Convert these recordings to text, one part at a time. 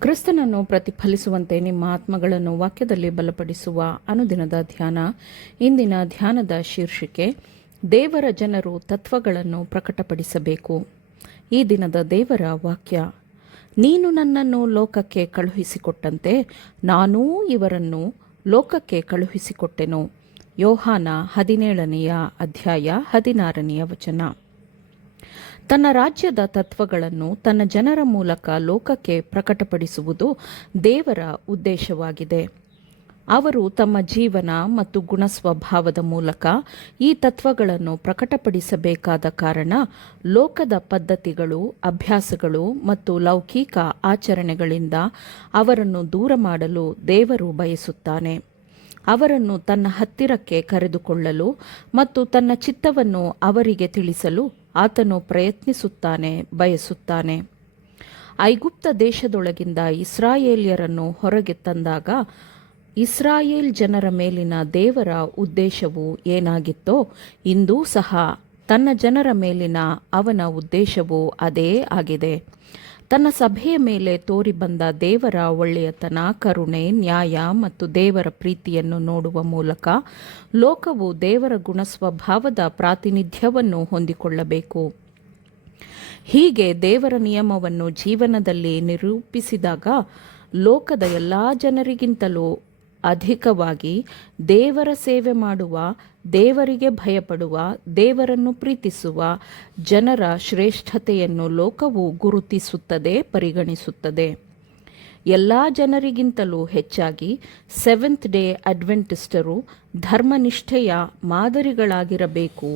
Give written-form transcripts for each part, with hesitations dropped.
ಕ್ರಿಸ್ತನನ್ನು ಪ್ರತಿಫಲಿಸುವಂತೆ ನಿಮ್ಮ ಆತ್ಮಗಳನ್ನು ವಾಕ್ಯದಲ್ಲಿ ಬಲಪಡಿಸುವ ಅನುದಿನದ ಧ್ಯಾನ. ಇಂದಿನ ಧ್ಯಾನದ ಶೀರ್ಷಿಕೆ, ದೇವರ ಜನರು ತತ್ವಗಳನ್ನು ಪ್ರಕಟಪಡಿಸಬೇಕು. ಈ ದಿನದ ದೇವರ ವಾಕ್ಯ, ನೀನು ನನ್ನನ್ನು ಲೋಕಕ್ಕೆ ಕಳುಹಿಸಿಕೊಟ್ಟಂತೆ ನಾನೂ ಇವರನ್ನು ಲೋಕಕ್ಕೆ ಕಳುಹಿಸಿಕೊಟ್ಟೆನು. ಯೋಹಾನ 17ನೇ ಅಧ್ಯಾಯ 16ನೇ ವಚನ. ತನ್ನ ರಾಜ್ಯದ ತತ್ವಗಳನ್ನು ತನ್ನ ಜನರ ಮೂಲಕ ಲೋಕಕ್ಕೆ ಪ್ರಕಟಪಡಿಸುವುದು ದೇವರ ಉದ್ದೇಶವಾಗಿದೆ. ಅವರು ತಮ್ಮ ಜೀವನ ಮತ್ತು ಗುಣಸ್ವಭಾವದ ಮೂಲಕ ಈ ತತ್ವಗಳನ್ನು ಪ್ರಕಟಪಡಿಸಬೇಕಾದ ಕಾರಣ ಲೋಕದ ಪದ್ಧತಿಗಳು, ಅಭ್ಯಾಸಗಳು ಮತ್ತು ಲೌಕಿಕ ಆಚರಣೆಗಳಿಂದ ಅವರನ್ನು ದೂರ ಮಾಡಲು ದೇವರು ಬಯಸುತ್ತಾನೆ. ಅವರನ್ನು ತನ್ನ ಹತ್ತಿರಕ್ಕೆ ಕರೆದುಕೊಳ್ಳಲು ಮತ್ತು ತನ್ನ ಚಿತ್ತವನ್ನು ಅವರಿಗೆ ತಿಳಿಸಲು ಆತನು ಪ್ರಯತ್ನಿಸುತ್ತಾನೆ, ಬಯಸುತ್ತಾನೆ. ಐಗುಪ್ತ ದೇಶದೊಳಗಿಂದ ಇಸ್ರಾಯೇಲ್ಯರನ್ನು ಹೊರಗೆ ತಂದಾಗ ಇಸ್ರಾಯೇಲ್ ಜನರ ಮೇಲಿನ ದೇವರ ಉದ್ದೇಶವು ಏನಾಗಿತ್ತೋ ಇಂದೂ ಸಹ ತನ್ನ ಜನರ ಮೇಲಿನ ಅವನ ಉದ್ದೇಶವು ಅದೇ ಆಗಿದೆ. ತನ್ನ ಸಭೆಯ ಮೇಲೆ ತೋರಿ ಬಂದ ದೇವರ ಒಳ್ಳೆಯತನ, ಕರುಣೆ, ನ್ಯಾಯ ಮತ್ತು ದೇವರ ಪ್ರೀತಿಯನ್ನು ನೋಡುವ ಮೂಲಕ ಲೋಕವು ದೇವರ ಗುಣಸ್ವಭಾವದ ಪ್ರಾತಿನಿಧ್ಯವನ್ನು ಹೊಂದಿಕೊಳ್ಳಬೇಕು. ಹೀಗೆ ದೇವರ ನಿಯಮವನ್ನು ಜೀವನದಲ್ಲಿ ನಿರೂಪಿಸಿದಾಗ ಲೋಕದ ಎಲ್ಲ ಜನರಿಗಿಂತಲೂ ಅಧಿಕವಾಗಿ ದೇವರ ಸೇವೆ ಮಾಡುವ, ದೇವರಿಗೆ ಭಯಪಡುವ, ದೇವರನ್ನು ಪ್ರೀತಿಸುವ ಜನರ ಶ್ರೇಷ್ಠತೆಯನ್ನು ಲೋಕವು ಗುರುತಿಸುತ್ತದೆ, ಪರಿಗಣಿಸುತ್ತದೆ. ಎಲ್ಲ ಜನರಿಗಿಂತಲೂ ಹೆಚ್ಚಾಗಿ ಸೆವೆಂತ್ ಡೇ ಅಡ್ವೆಂಟಿಸ್ಟರು ಧರ್ಮನಿಷ್ಠೆಯ ಮಾದರಿಗಳಾಗಿರಬೇಕು,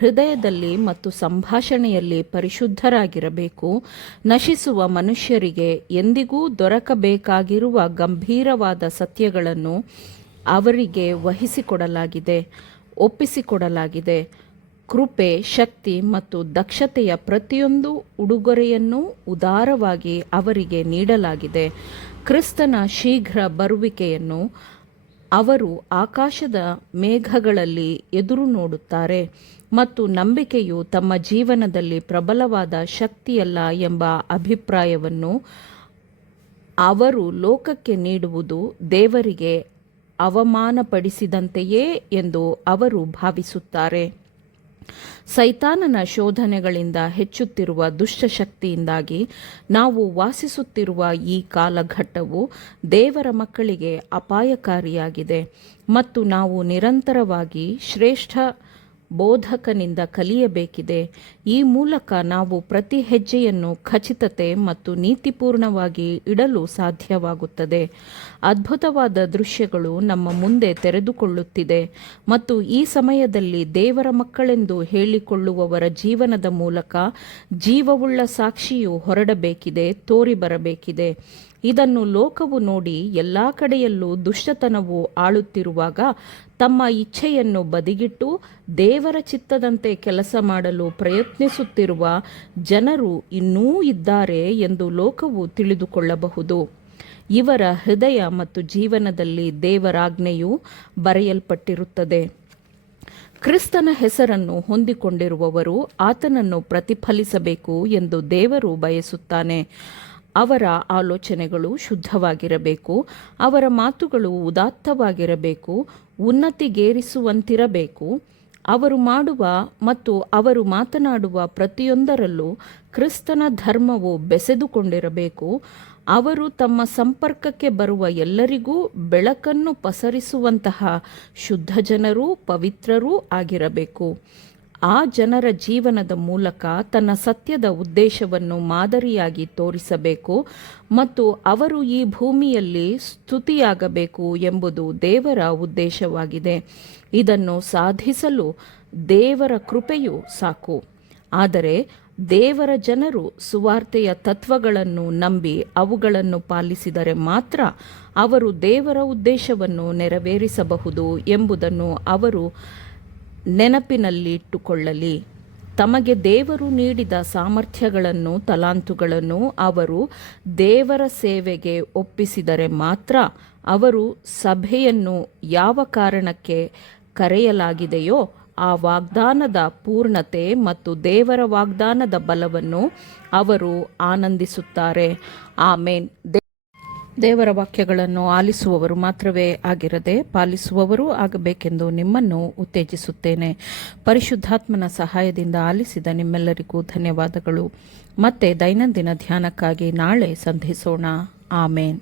ಹೃದಯದಲ್ಲಿ ಮತ್ತು ಸಂಭಾಷಣೆಯಲ್ಲಿ ಪರಿಶುದ್ಧರಾಗಿರಬೇಕು. ನಶಿಸುವ ಮನುಷ್ಯರಿಗೆ ಎಂದಿಗೂ ದೊರಕಬೇಕಾಗಿರುವ ಗಂಭೀರವಾದ ಸತ್ಯಗಳನ್ನು ಅವರಿಗೆ ಒಪ್ಪಿಸಿಕೊಡಲಾಗಿದೆ. ಕೃಪೆ, ಶಕ್ತಿ ಮತ್ತು ದಕ್ಷತೆಯ ಪ್ರತಿಯೊಂದು ಉಡುಗೊರೆಯನ್ನು ಉದಾರವಾಗಿ ಅವರಿಗೆ ನೀಡಲಾಗಿದೆ. ಕ್ರಿಸ್ತನ ಶೀಘ್ರ ಬರುವಿಕೆಯನ್ನು ಅವರು ಆಕಾಶದ ಮೇಘಗಳಲ್ಲಿ ಎದುರು ನೋಡುತ್ತಾರೆ ಮತ್ತು ನಂಬಿಕೆಯು ತಮ್ಮ ಜೀವನದಲ್ಲಿ ಪ್ರಬಲವಾದ ಶಕ್ತಿಯಲ್ಲ ಎಂಬ ಅಭಿಪ್ರಾಯವನ್ನು ಅವರು ಲೋಕಕ್ಕೆ ನೀಡುವುದು ದೇವರಿಗೆ ಅವಮಾನಪಡಿಸಿದಂತೆಯೇ ಎಂದು ಅವರು ಭಾವಿಸುತ್ತಾರೆ. ಸೈತಾನನ ಶೋಧನೆಗಳಿಂದ ಹೆಚ್ಚುತ್ತಿರುವ ದುಷ್ಟಶಕ್ತಿಯಿಂದಾಗಿ ನಾವು ವಾಸಿಸುತ್ತಿರುವ ಈ ಕಾಲಘಟ್ಟವು ದೇವರ ಮಕ್ಕಳಿಗೆ ಅಪಾಯಕಾರಿಯಾಗಿದೆ ಮತ್ತು ನಾವು ನಿರಂತರವಾಗಿ ಶ್ರೇಷ್ಠ ಬೋಧಕನಿಂದ ಕಲಿಯಬೇಕಿದೆ. ಈ ಮೂಲಕ ನಾವು ಪ್ರತಿ ಹೆಜ್ಜೆಯನ್ನು ಖಚಿತತೆ ಮತ್ತು ನೀತಿಪೂರ್ಣವಾಗಿ ಇಡಲು ಸಾಧ್ಯವಾಗುತ್ತದೆ. ಅದ್ಭುತವಾದ ದೃಶ್ಯಗಳು ನಮ್ಮ ಮುಂದೆ ತೆರೆದುಕೊಳ್ಳುತ್ತಿದೆ ಮತ್ತು ಈ ಸಮಯದಲ್ಲಿ ದೇವರ ಮಕ್ಕಳೆಂದು ಹೇಳಿಕೊಳ್ಳುವವರ ಜೀವನದ ಮೂಲಕ ಜೀವವುಳ್ಳ ಸಾಕ್ಷಿಯು ಹೊರಡಬೇಕಿದೆ, ತೋರಿಬರಬೇಕಿದೆ. ಇದನ್ನು ಲೋಕವು ನೋಡಿ ಎಲ್ಲ ಕಡೆಯಲ್ಲೂ ದುಷ್ಟತನವು ಆಳುತ್ತಿರುವಾಗ ತಮ್ಮ ಇಚ್ಛೆಯನ್ನು ಬದಿಗಿಟ್ಟು ದೇವರ ಚಿತ್ತದಂತೆ ಕೆಲಸ ಮಾಡಲು ಪ್ರಯತ್ನಿಸುತ್ತಿರುವ ಜನರು ಇನ್ನೂ ಇದ್ದಾರೆ ಎಂದು ಲೋಕವು ತಿಳಿದುಕೊಳ್ಳಬಹುದು. ಇವರ ಹೃದಯ ಮತ್ತು ಜೀವನದಲ್ಲಿ ದೇವರಾಜ್ಞೆಯು ಬರೆಯಲ್ಪಟ್ಟಿರುತ್ತದೆ. ಕ್ರಿಸ್ತನ ಹೆಸರನ್ನು ಹೊಂದಿಕೊಂಡಿರುವವರು ಆತನನ್ನು ಪ್ರತಿಫಲಿಸಬೇಕು ಎಂದು ದೇವರು ಬಯಸುತ್ತಾನೆ. ಅವರ ಆಲೋಚನೆಗಳು ಶುದ್ಧವಾಗಿರಬೇಕು, ಅವರ ಮಾತುಗಳು ಉದಾತ್ತವಾಗಿರಬೇಕು, ಉನ್ನತಿಗೇರಿಸುವಂತಿರಬೇಕು. ಅವರು ಮಾಡುವ ಮತ್ತು ಅವರು ಮಾತನಾಡುವ ಪ್ರತಿಯೊಂದರಲ್ಲೂ ಕ್ರಿಸ್ತನ ಧರ್ಮವು ಬೆಸೆದುಕೊಂಡಿರಬೇಕು. ಅವರು ತಮ್ಮ ಸಂಪರ್ಕಕ್ಕೆ ಬರುವ ಎಲ್ಲರಿಗೂ ಬೆಳಕನ್ನು ಪಸರಿಸುವಂತಹ ಶುದ್ಧ ಜನರೂ ಪವಿತ್ರರೂ ಆಗಿರಬೇಕು. ಆ ಜನರ ಜೀವನದ ಮೂಲಕ ತನ್ನ ಸತ್ಯದ ಉದ್ದೇಶವನ್ನು ಮಾದರಿಯಾಗಿ ತೋರಿಸಬೇಕು ಮತ್ತು ಅವರು ಈ ಭೂಮಿಯಲ್ಲಿ ಸ್ತುತಿಯಾಗಬೇಕು ಎಂಬುದು ದೇವರ ಉದ್ದೇಶವಾಗಿದೆ. ಇದನ್ನು ಸಾಧಿಸಲು ದೇವರ ಕೃಪೆಯು ಸಾಕು. ಆದರೆ ದೇವರ ಜನರು ಸುವಾರ್ತೆಯ ತತ್ವಗಳನ್ನು ನಂಬಿ ಅವುಗಳನ್ನು ಪಾಲಿಸಿದರೆ ಮಾತ್ರ ಅವರು ದೇವರ ಉದ್ದೇಶವನ್ನು ನೆರವೇರಿಸಬಹುದು ಎಂಬುದನ್ನು ಅವರು ನೆನಪಿನಲ್ಲಿಟ್ಟುಕೊಳ್ಳಲಿ. ತಮಗೆ ದೇವರು ನೀಡಿದ ಸಾಮರ್ಥ್ಯಗಳನ್ನು, ತಲಾಂತುಗಳನ್ನು ಅವರು ದೇವರ ಸೇವೆಗೆ ಒಪ್ಪಿಸಿದರೆ ಮಾತ್ರ ಅವರು ಸಭೆಯನ್ನು ಯಾವ ಕಾರಣಕ್ಕೆ ಕರೆಯಲಾಗಿದೆಯೋ ಆ ವಾಗ್ದಾನದ ಪೂರ್ಣತೆ ಮತ್ತು ದೇವರ ವಾಗ್ದಾನದ ಬಲವನ್ನು ಅವರು ಆನಂದಿಸುತ್ತಾರೆ. ಆಮೇನ್. ದೇವರ ವಾಕ್ಯಗಳನ್ನು ಆಲಿಸುವವರು ಮಾತ್ರವೇ ಆಗಿರದೆ ಪಾಲಿಸುವವರೂ ಆಗಬೇಕೆಂದು ನಿಮ್ಮನ್ನು ಉತ್ತೇಜಿಸುತ್ತೇನೆ. ಪರಿಶುದ್ಧಾತ್ಮನ ಸಹಾಯದಿಂದ ಆಲಿಸಿದ ನಿಮ್ಮೆಲ್ಲರಿಗೂ ಧನ್ಯವಾದಗಳು. ಮತ್ತೆ ದೈನಂದಿನ ಧ್ಯಾನಕ್ಕಾಗಿ ನಾಳೆ ಸಂಧಿಸೋಣ. ಆಮೇನ್.